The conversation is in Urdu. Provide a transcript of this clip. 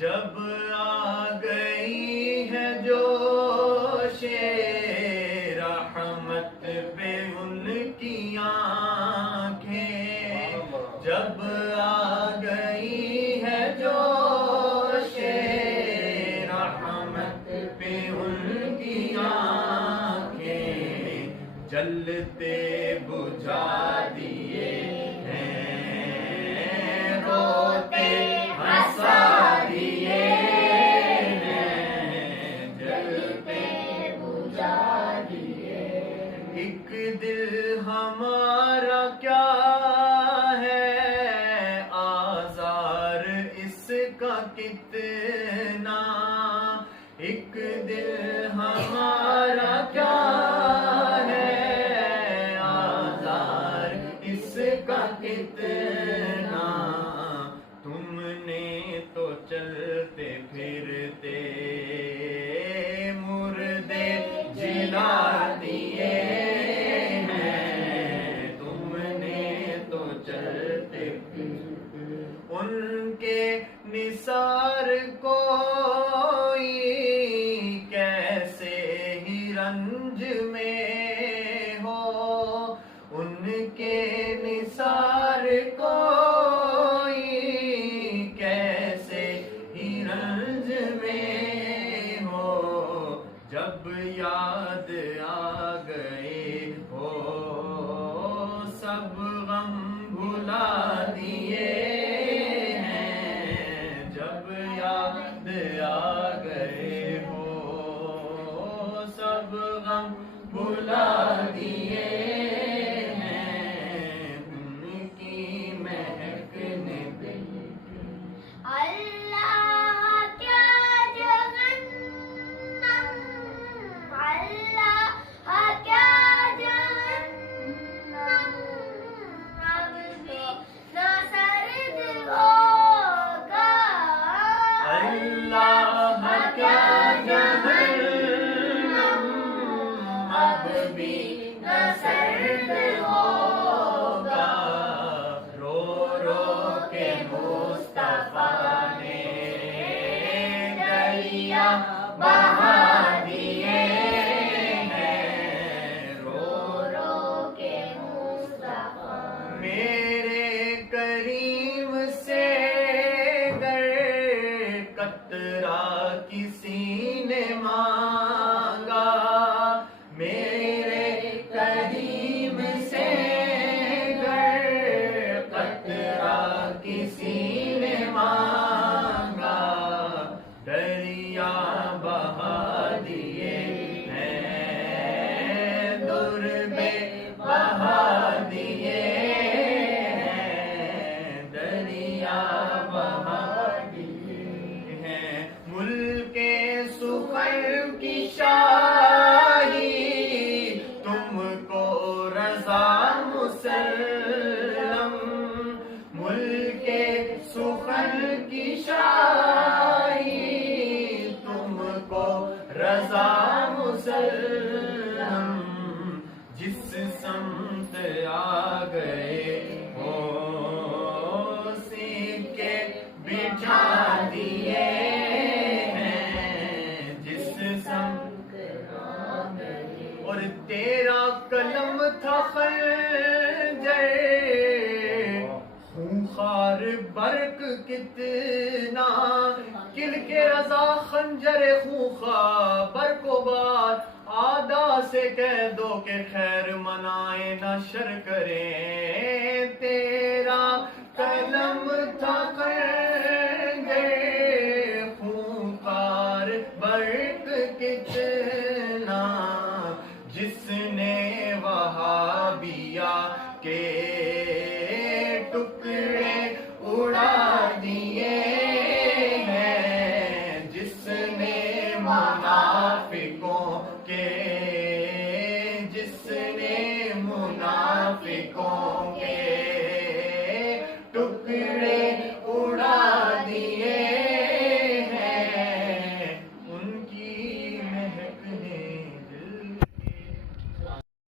جب آ گئی ہے جوش رحمت پہ ان کی آنکھیں، جب آ گئی ہے جوش رحمت پہ ان کی آنکھیں، جلتے بجھا دیے ہیں، روتے ہنسا دیے ہیں، جلتے بجھا دیے۔ ایک دل ہمارا کیا ہے آزار اس کا کتنا، ایک دل ہمارا کیا ہے آزار اس کا کتنا، تم نے تو چلتے پھرتے مردے جلا دیے ہیں، تم نے تو چلتے پھرتے ان کے نثار کوئی کیسے ہی رنج میں ہو، ان کے نثار کوئی کیسے ہی رنج میں ہو، جب یاد آ گئے ہو سب غم بھلا دیے ہیں، جب یاد آ گئے ہو سب غم بھلا دیے ہیں، ان کی مہک نے دل کی۔ اللہ کیا جہنم، اللہ کیا جہنم، اب بھی نہ سرد ہوگا، اللہ کیا جہنم اب بھی نہ سرد ہوگا، رو رو کے مصطفیٰ نے دریا بہا دیے ہیں، رو رو کے مصطفیٰ میرے کریم سے گر قطرہ کسی نے مانگا، میرے کریم سے گر قطرہ کسی نے مانگا، دریا بہا دیے ہیں، دربے بہا دیے ہیں، دریا بہا دیے ہیں، ملک سخن کی شاہی تم کو رضا مسلم، ملک سخن کی شاہی تم کو رضا مسلم، جس سمت آ گئے ہو سکے بچھا دیے ہیں، جس سمت آ گئے، اور تیرا قلم تھا خنجر خونخوار برق کتنا، کل کے رضا خنجر خونخوار برق و بار، آدھا سے کہہ دو کہ خیر منائے نہ شر کریں، تیرا قلم تھا خنجر خونخوار برق کتنا، جس نے وہابیہ کے ٹکڑے اڑا دیے ہیں، جس نے منافقوں کے